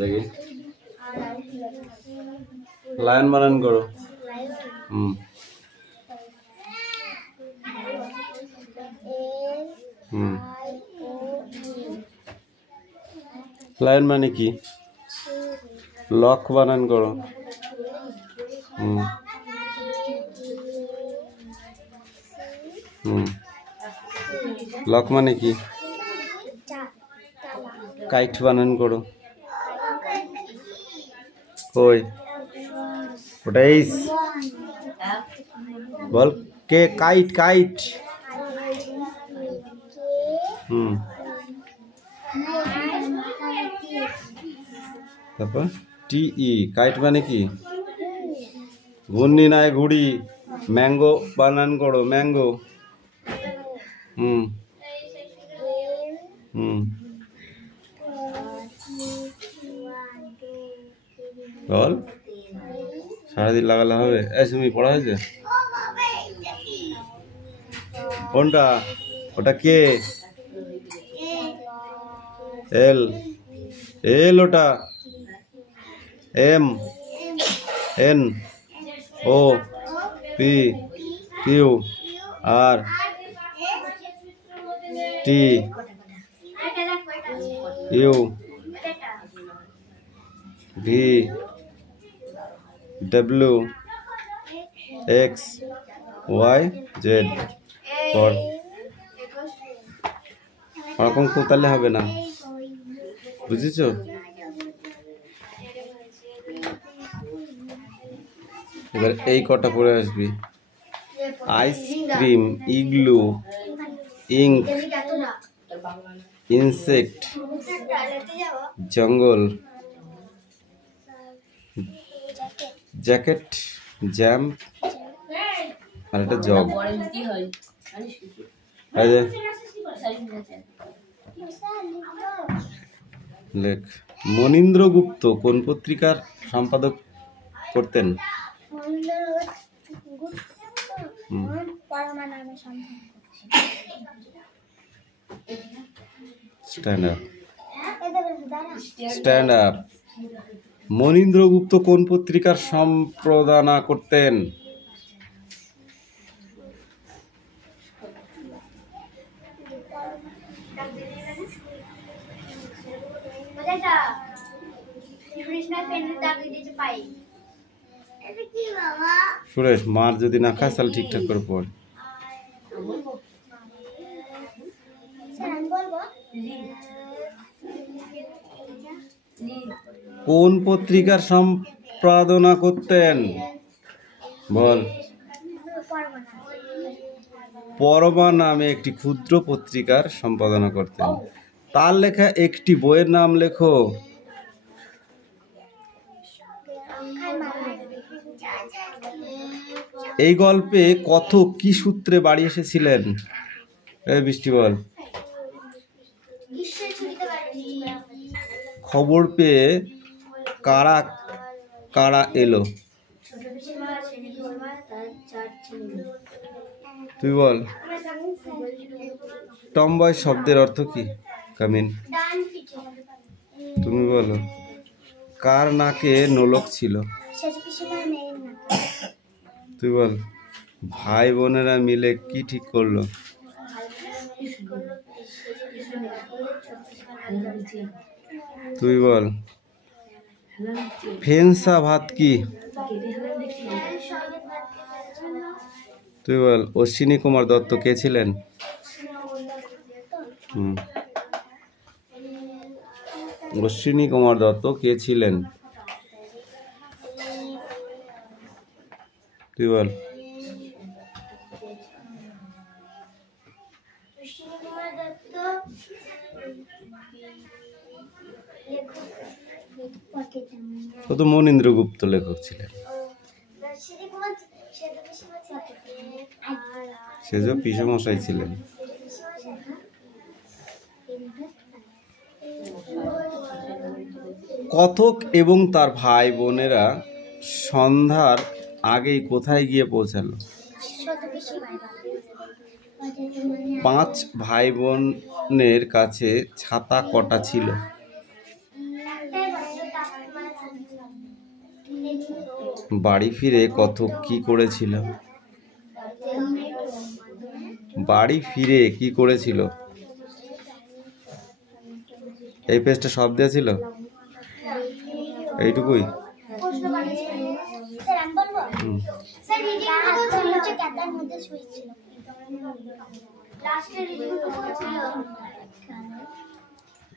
দেখি লায়ন বানান করো। লায়ন মানে কি? লক বানান করো। লক মানে কি? কাইট বানান করো। ওই ওটা এইস বল কে কাইট কাইট। তারপর টি ই কাইট মানে কি? ঘূর্ণি নাই ঘুড়ি। ম্যাঙ্গো বানান করো ম্যাঙ্গো। বল সারাদিন লাগালে হবে। এই তুমি পড়া হয়েছে কোনটা? ওটা কে? এল এল ওটা M N O P Q R T U V W X Y Z. পর ওরকম কোথালে হবে না, বুঝেছো? এবার এই কটা পড়ে আসবি। Ice cream, igloo, ink, insect, jungle, jacket, jam আর একটা জগ। লেখ মনীন্দ্র গুপ্ত কোন পত্রিকার সম্পাদক করতেন? Stand up stand up. Manindra Gupta কোন পত্রিকার সম্পাদনা করতেন? সুরেশ মার যদি না খাস তাহলে ঠিকঠাক করে পড়। কোন পত্রিকার সম্পাদনা করতেন? বল। পরমা নামে একটি ক্ষুদ্র পত্রিকার সম্পাদনা করতেন। তার লেখা একটি বইয়ের নাম লেখো। এই গল্পে কথক কি সূত্রে বাড়ি এসেছিলেন? এই বৃষ্টি বল। খবর পেয়ে কারা কারা এলো? তুই বল। টমবয় শব্দের অর্থ কি? কামিন তুমি বলো। কার নাকে নোলক ছিল? তুই বল। ভাই বোনেরা মিলে কি ঠিক করলো? তুই বল। ফেনসা ভাত কি? তুই বল। অশ্বিনী কুমার দত্ত কে ছিলেন? অশ্বিনী কুমার দত্ত কে ছিলেন? তুই বল। ও তো মনীন্দ্র গুপ্ত লেখক ছিলেন। সেজ পিসমশাই ছিলেন। কথক এবং তার ভাই বোনেরা সন্ধ্যার আগেই কোথায় গিয়ে পৌঁছালো? 5 ভাই বোনের কাছে ছাতা কটা ছিল? বাড়ি ফিরে কত কি করেছিল? বাড়ি ফিরে কি করেছিল? এই পেজটা সব দেওয়া ছিল, এইটুকুই।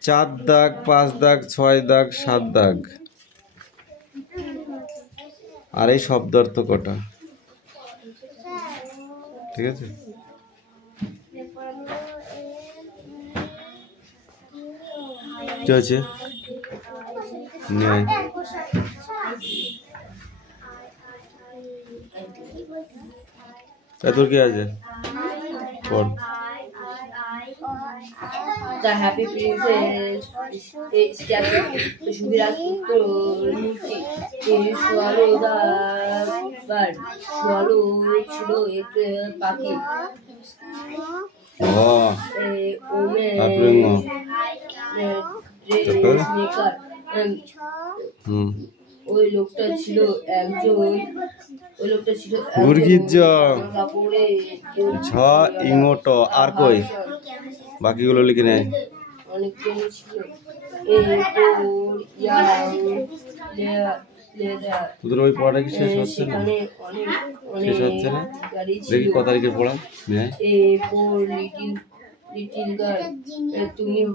চার দাগ, 5 দাগ, 6 দাগ, 7 দাগ। আর এই শব্দার্থ কটা? ঠিক আছে। কি হয়েছে? তোর কি আছে? The Happy Princess statue, the Shubiraputra Murti, swallow the bird, swallow chilo ek paki, woman, dressmaker, ওই লোকটা ছিল একজন, ওই লোকটা ছিল মুরগির ঝ ইংট। আর কই বাকিগুলো লিখে নেয়। অনেকজন ছিল। তোদের ওই পড়াটা কি শেষ হচ্ছে না? শেষ হচ্ছে না? দেখি কত তারিখে পড়া।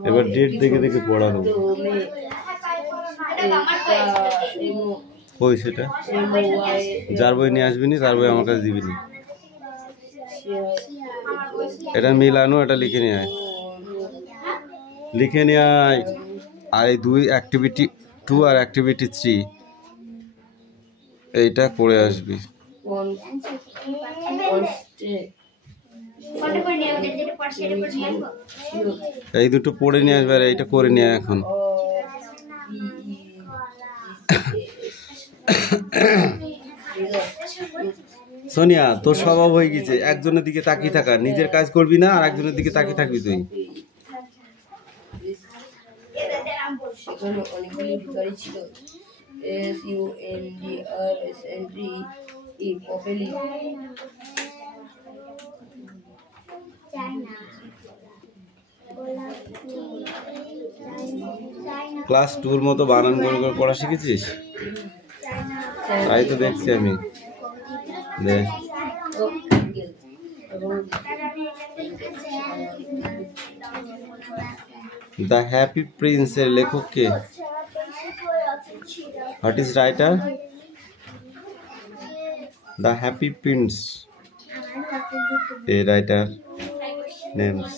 এবার ডেট দেখে দেখে পড়ানো। ওই সেটা যার বই নিয়ে আসবি নি, তার বই আমার কাছে দিবি নি। এটা মিলানো, এটা লিখে নিয়ে আয়, লিখে নিয়ে আয়। আর এই 2 অ্যাক্টিভিটি 2 আর অ্যাক্টিভিটি 3 এইটা করে আসবি। এই দুটো পড়ে নিয়ে আসবে আর এইটা করে নিয়ে এখন। সোনিয়া, তোর স্বভাব হয়ে গেছে একজনের দিকে তাকিয়ে থাকা, নিজের কাজ করবি না আর একজনের দিকে তাকিয়ে থাকবি তুই। সেখানে অনেকগুলি ভিখারি ছিল। ক্লাস 2-র মতো বানান করে করে পড়া শিখেছিস? তাই তো দেখছি আমি। দেখ দ্য হ্যাপি প্রিন্স এর লেখক কে? What is writer? The happy prince a writer names.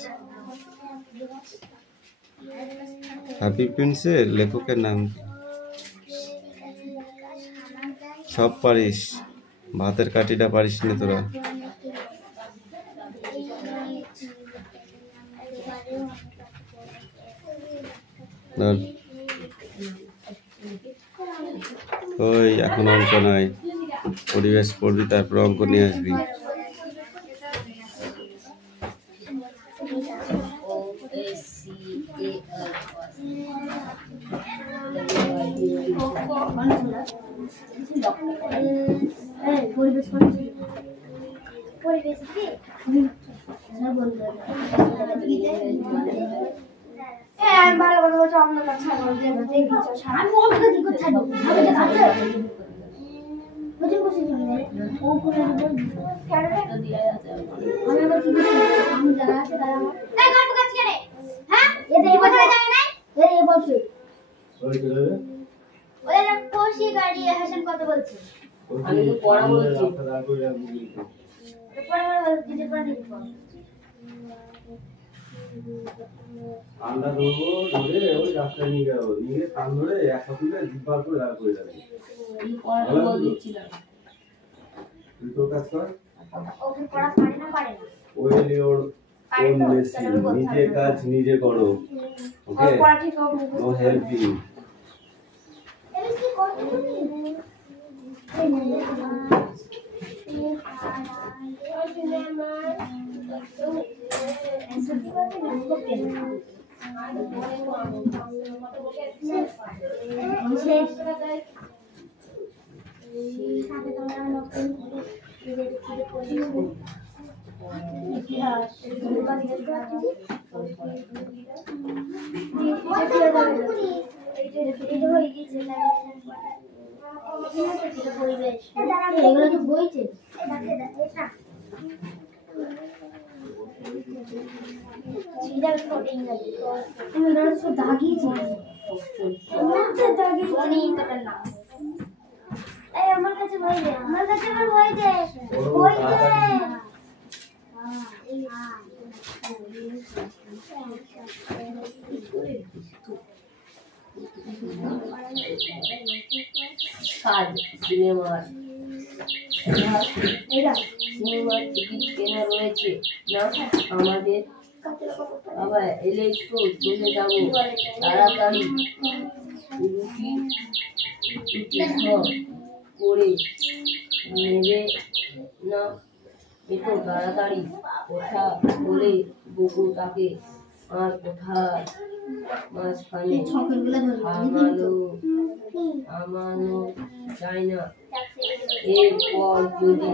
Happy প্রিন্সের লেখকের নাম? সব পারিস, ভাতের কাঠিটা পারিস নি তোরা। ওই এখন অঙ্ক নয়, পরিবেশ পড়বি তারপর অঙ্ক নিয়ে আসবি। আন্ডা ধরবো, ধরে ওই রাস্তায় নিয়ে গেল, নিয়ে কান ধরে একটা তুলে দুবার করে দাঁড় করে যাবে। তুই তোর কাজ কর, ওই ওর নিজে কাজ নিজে করো। ওকে, নো হেল্পিং। আমার কাছে ভয় দে, আমার কাছে ভয় দে, ভয় দে। কাজ সিনেমার টিকিট কেনা রয়েছে না আমাদের? বাবা এলেই তো চলে যাবো তাড়াতাড়ি। রুটি করে নেবে না একটু তাড়াতাড়ি কথা বলে বকু তাকে আর কোথায় মাঝখানে থামানো যায় না। এরপর যদি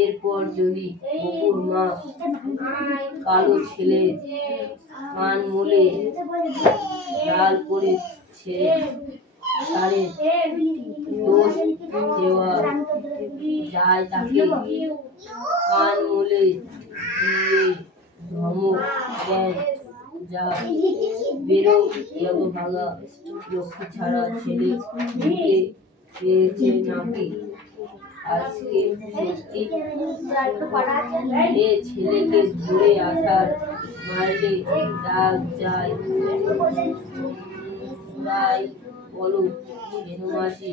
এরপর যদি বকুর মা কালো ছেলে কান মলে লাল করে ছেড়ে দোষ দেওয়া যায় তাকে কান মলে দিয়ে ধমক দেন, যা বেরো যত ভাগা লক্ষ্মী ছাড়া ছেলে দিতে পেয়েছে নাকি আজকে সত্যি এ ছেলেকে ধরে আসার মারলে ডাক যায় তাই বলো বেনুমাসি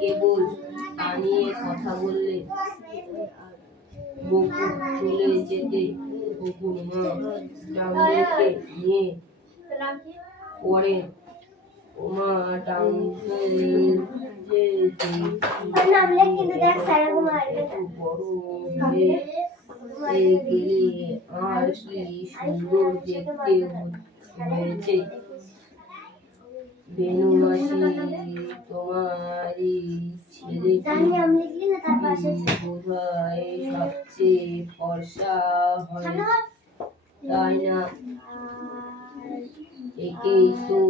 কেবল টানিয়ে কথা বললে বকু চলে যেতে বকুর মা ডাঙ্গলকে নিয়ে পড়ে ওমা ডাঙ্গল যে বড় হয়ে গেলে আর কি সুন্দর দেখতে হয়েছে বেনুমাসি, তোমারই ছেলেটি বোধহয় সবচেয়ে ফর্সা হয় তাই না? একেই তো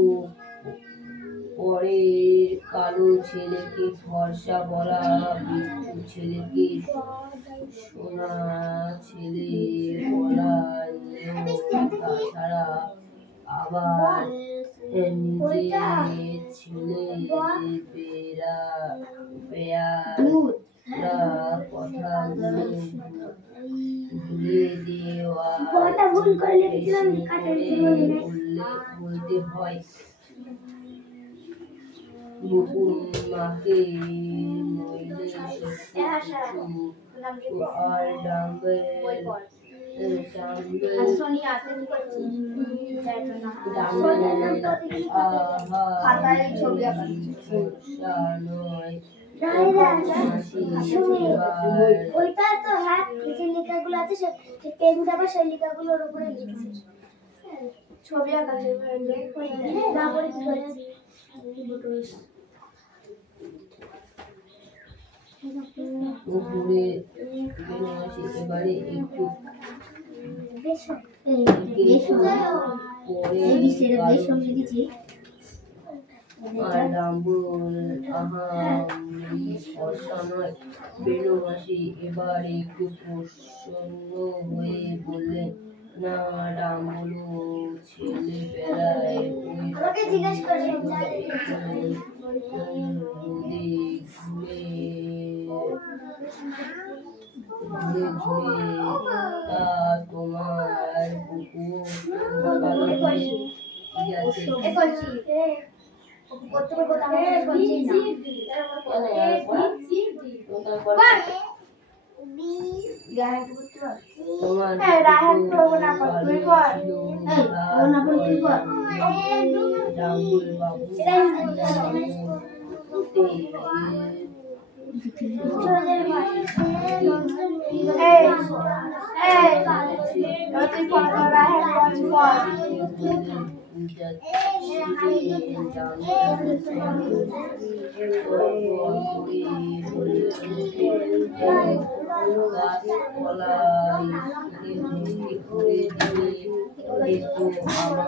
পরের কালো ছেলেকে ফর্সা বলা, বিচ্ছু ছেলেকে সোনা ছেলে বলা নিয়ম। তাছাড়া আবার নিজের ছেলে বেয়ারা কথাগুলো ভুলে দেওয়া বলতে হয়। বকুর মাকে নইলে কিছু আর ওইটা তো হ্যাঁ যে লেখাগুলো আছে সে পেন দাবা সেই লেখাগুলোর উপরে লিখছে ছবি আঁকা তারপরে কি করেছে এবারে একটু বেনুমাসি এবার একটু প্রসন্ন হয়ে বললেন, না ডাম্বলু ছেলে বেড়ায় ঘুরে ঘুরে তা তোমার বুকু তোমার রাহুল বাবু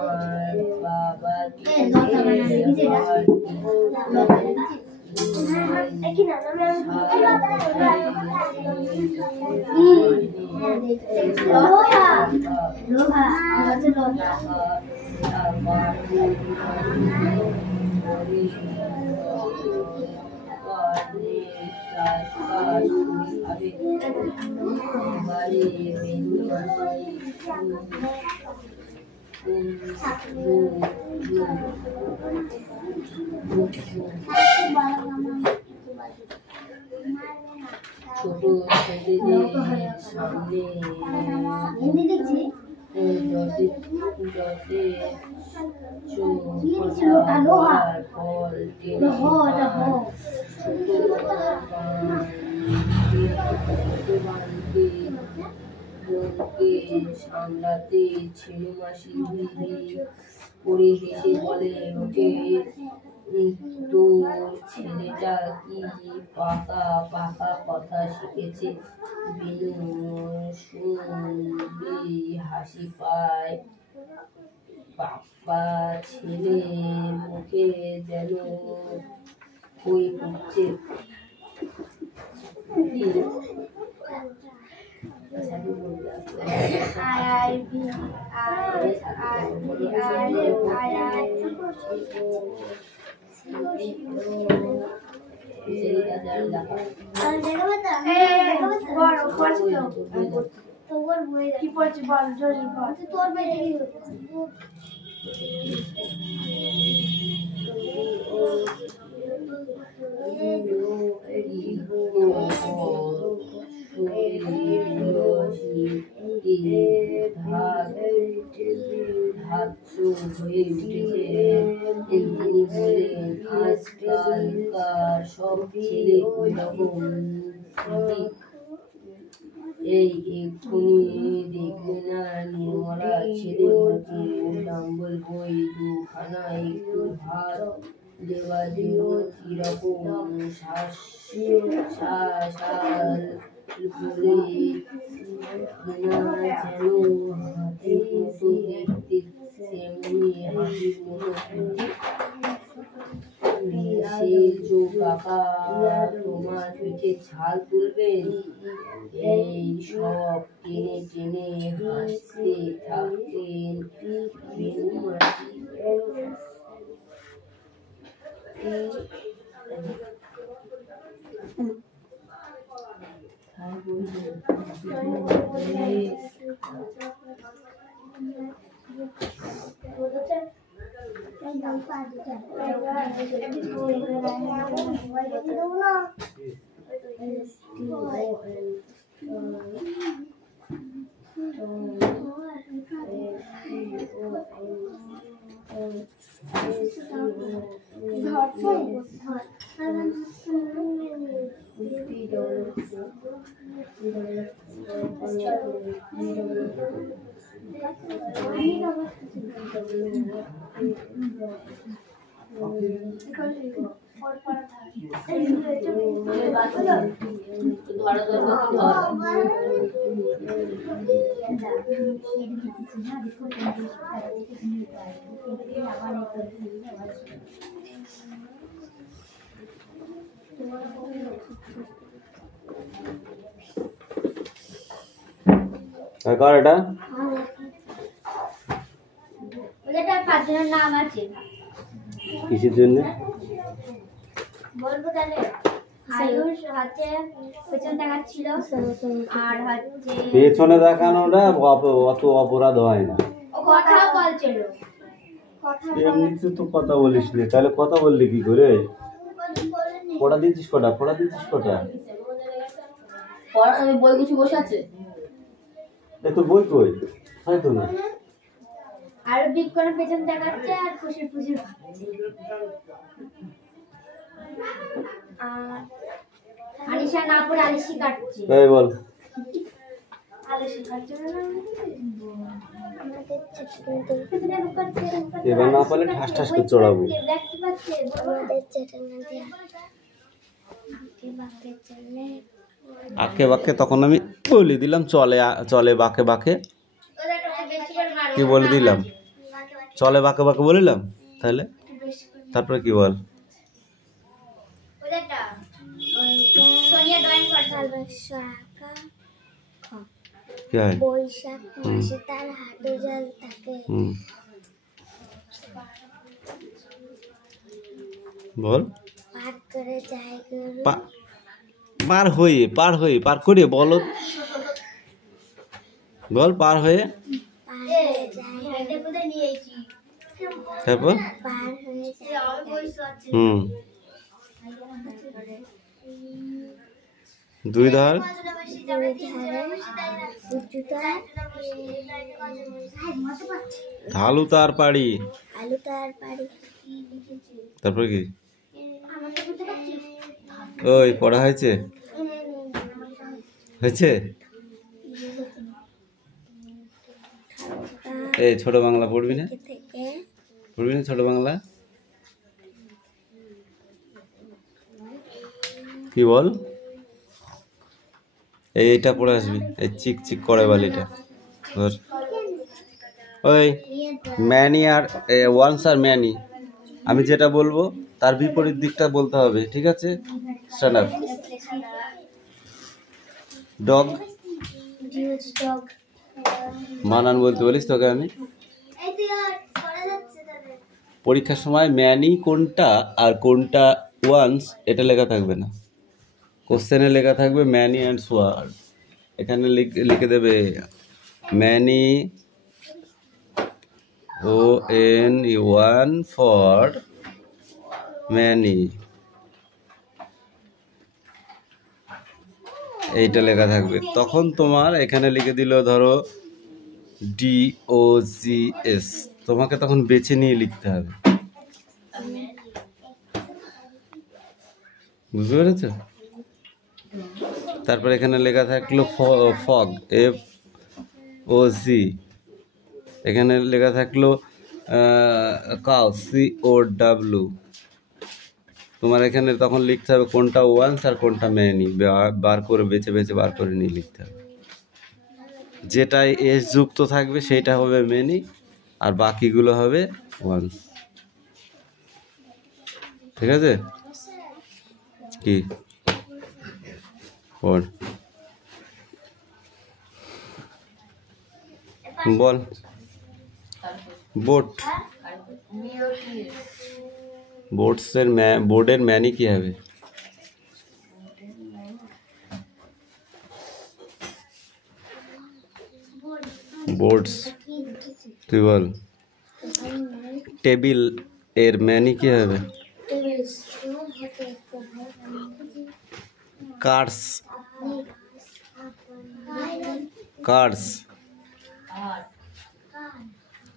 আমার বাবা ছোট ছেলেদের সামনে সামলাতে ছেলে মাসি করে হেসে বলে ওকে তো ছেলেটা কি পাকা পাকা কথা শিখেছে। বিনু শুনলে হাসি পায়। বাবা ছেলে মুখে যেন খই ফুটছে। কি পড়ছি বল জোরে বল তোর বাইরে আজকালকার সব ছেলে এই এক্ষুনি দেখবে না নির্মলা ছেলে ডাম্বল বই দুখানা একটু ভাত দেওয়া দিল কিরকম বলে যেন হাতে মতো দেখতে তেমনি হাতির মতো সেজো কাকা তোমার পিঠে ছাল তুলবেন। এই সব টেনে টেনে হাসতে থাকতেন বেনু মাসি। কার এটা ওটা পাঁচজনের নাম আছে কিসের জন্য বলবো তাহলে আয়ুষ হচ্ছে পেছন দেখাচ্ছিল আর হচ্ছে পেছনে দেখানোটা অত অপরাধ হয় না। কথা বলছিল এমনিতে তো কথা বলিস নি, তাহলে কথা বললি কি করে? পড়া দিচ্ছিস কটা? বই কিছু বসে আছে এই তো বই কই? হয়তো না আর বিগ করে পেছন দেখাচ্ছে আর খুশির খুশির ভাবছে। আর আলিশা না পড়ে আলিশি কাটছে। এই বল আলিশি কাটছে না আমাদের চ্যানেল এবার না পারলে ঠাস ঠাস করে চড়াবো। দেখতে পাচ্ছে আমাদের চ্যানেলে আঁকে বাঁকে তখন আমি বলে দিলাম চলে চলে বাঁকে বাঁকে, কি বলে দিলাম চলে বাঁকে বাঁকে বলিলাম, তাহলে তারপরে কি বল কি হয়? বৈশাখ মাসে তার হাটে জল থাকে। বল পার করে যায় গরু পার হয়ে পার করে বলো, বল পার হয়ে তারপর পার হয়ে যায় দুই ধার ঢালু তার পাড়ি, আলু তার পারি। তারপর কি ওই পড়া হয়েছে হয়েছে? এই ছোট বাংলা পড়বি না? পড়বি না ছোট বাংলা? কি বল? এইটা পড়ে আসবি, এই চিক চিক করে বালিটা ধর। ওই ম্যানি আর ওয়ান্স আর ম্যানি, আমি যেটা বলবো তার বিপরীত দিকটা বলতে হবে, ঠিক আছে? Stand up. ডগ মানান বলতে বলিস তোকে আমি। পরীক্ষার সময় ম্যানি কোনটা আর কোনটা ওয়ান্স এটা লেখা থাকবে না, কোশ্চেনে লেখা থাকবে ম্যানি অ্যান্ড সোয়ার। এখানে লিখে দেবে ম্যানি ON ফর ম্যানি, এইটা লেখা থাকবে। তখন তোমার এখানে লিখে দিল ধরো DOGS, তোমাকে তখন বেছে নিয়ে লিখতে হবে, বুঝতে পেরেছ? তারপর এখানে লেখা থাকলো ফগ FOG, এখানে লেখা থাকলো কাউ COW। তোমার এখানে তখন লিখতে হবে কোনটা ওয়ান্স আর কোনটা ম্যানি, বার করে বেছে বেছে বার করে নিয়ে লিখতে হবে। যেটাই এস যুক্ত থাকবে সেইটা হবে ম্যানি আর বাকিগুলো হবে ওয়ান্স, ঠিক আছে? কি বল বল বোট, বোর্ডের ম্যানি কি হবে? বোর্ডস, তুই বল। টেবিল এর ম্যানি কি হবে? Cars, cars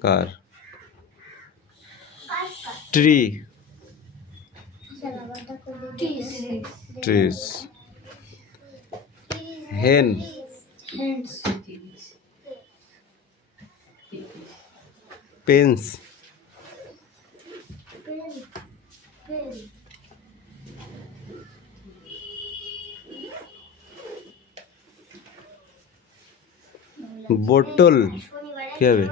car. Tree, trees. Hen, pens. বোতল কি হবে?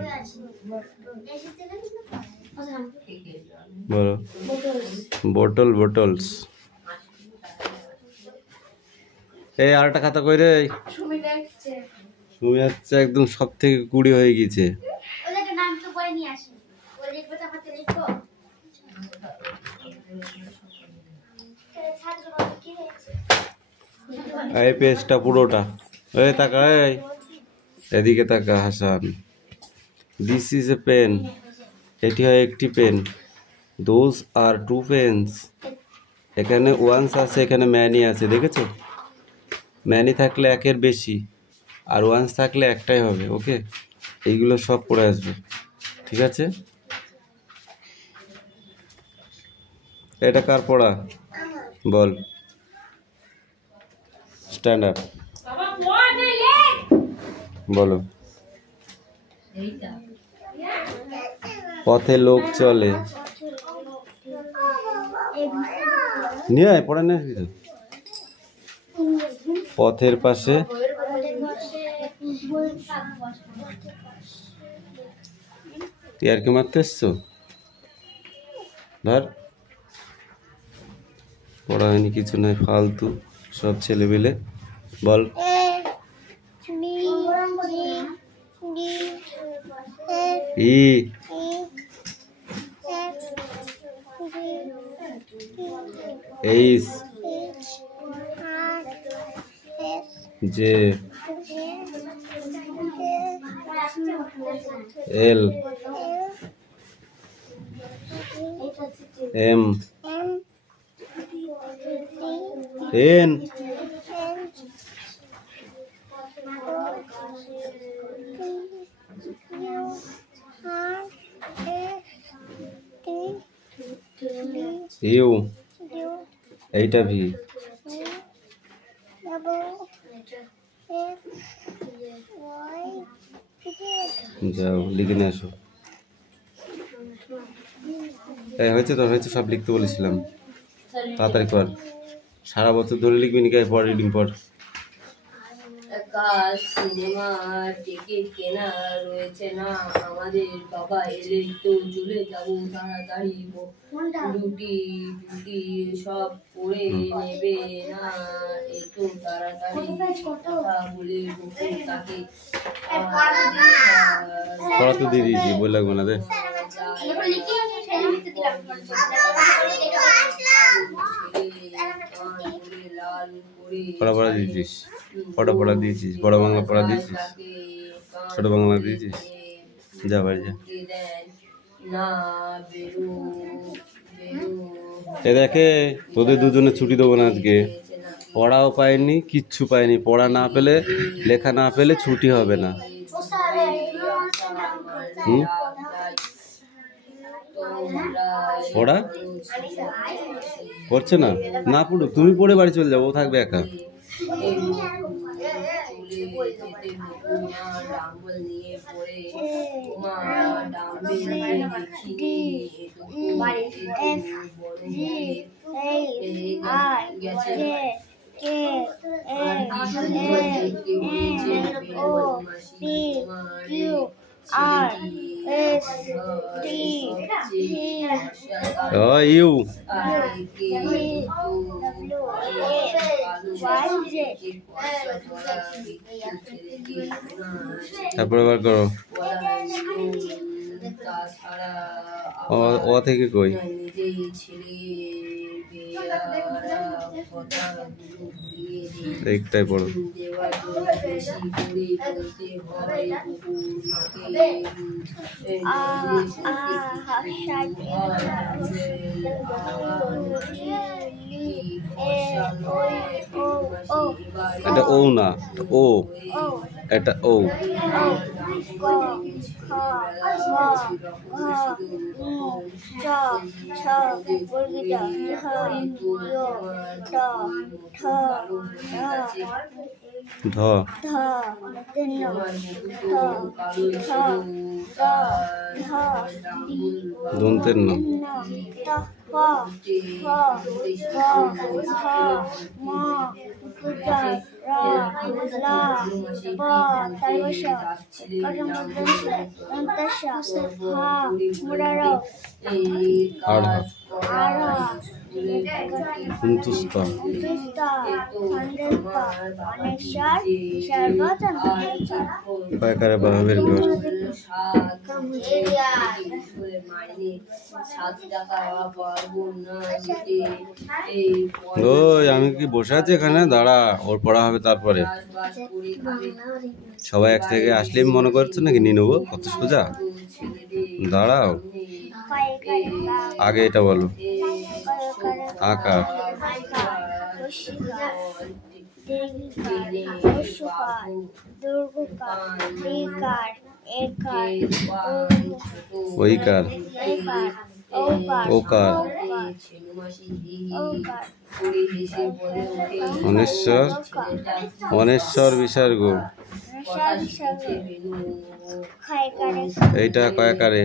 বলো বোতল, বোতলস। এই আরেকটা খাতা কই রে? সুমি হচ্ছে একদম সব থেকে কুড়ি হয়ে গেছে। এই পেজটা পুরোটা, এই তাকা, এই এদিকে তাকা Hasan. This is a pen, এটি হয় একটি pen. Those are two pens. এখানে ওয়ান্স আছে, এখানে ম্যানি আছে, দেখেছো? ম্যানি থাকলে একের বেশি আর ওয়ান্স থাকলে একটাই হবে। ওকে, এইগুলো সব পড়ে আসবে, ঠিক ঠিক আছে? এটা কার পড়া বল? স্ট্যান্ড আপ বলো। এইটা পথে লোক চলে, নিয়ে আয় পড়া নিয়ে আসবি তো। পথের পাশে তুই আর কি মারতে এসছো? ধর, পড়া হয়নি কিছু নাই, ফালতু সব ছেলেবেলে। বল E H J L M N U, এইটা ভি। যাও লিখে নিয়ে আসো। হয়েছে তো, হয়েছে, সব লিখতে বলেছিলাম, তাড়াতাড়ি কর। সারা বছর ধরে লিখবি নি, পর রিডিং পর। সিনেমা টিকিট কেনা রয়েছে না আমাদের, বাবা এলে তো চলে যাব তাড়াতাড়ি। রুটি রুটি সব করে নেবে না এত তাড়াতাড়ি, কথা বলে বকু তাকে। পড়া তো দিয়ে দিয়েছি, বই লাগবে না দে। পড়া দিয়েছিস, পড়া দিয়েছিস, বড় বাংলা পড়া দিয়েছিস, ছোট বাংলা দিয়েছিস। যা বাড়ি যা। এ দেখে তোদের দুজনে ছুটি দেবো না আজকে। পড়াও পায়নি, কিচ্ছু পায়নি। পড়া না পেলে, লেখা না পেলে ছুটি হবে না। পড়া করছে না, না পড়ুক, তুমি পড়ে বাড়ি চলে যাবো, ও থাকবে একা। ইউ তারপরে আবার করো। ও থেকে কই? একটাই পড়ো। এটা ও না, ও, এটা ও। ধ দন্তের না। বেকারে বের কর। ওই আমি কি বসে আছি এখানে? দাঁড়া, ওর পড়া হবে তারপরে। সবাই এক থেকে আসলেই মনে করছো নাকি নিয়ে নেবো? কত সোজা। দাঁড়াও, আগে এটা বলো। আকার, ওইকার, ওকার, অনেশ্বর, অনেশ্বর বিসর্গ। এইটা কয়াকারে?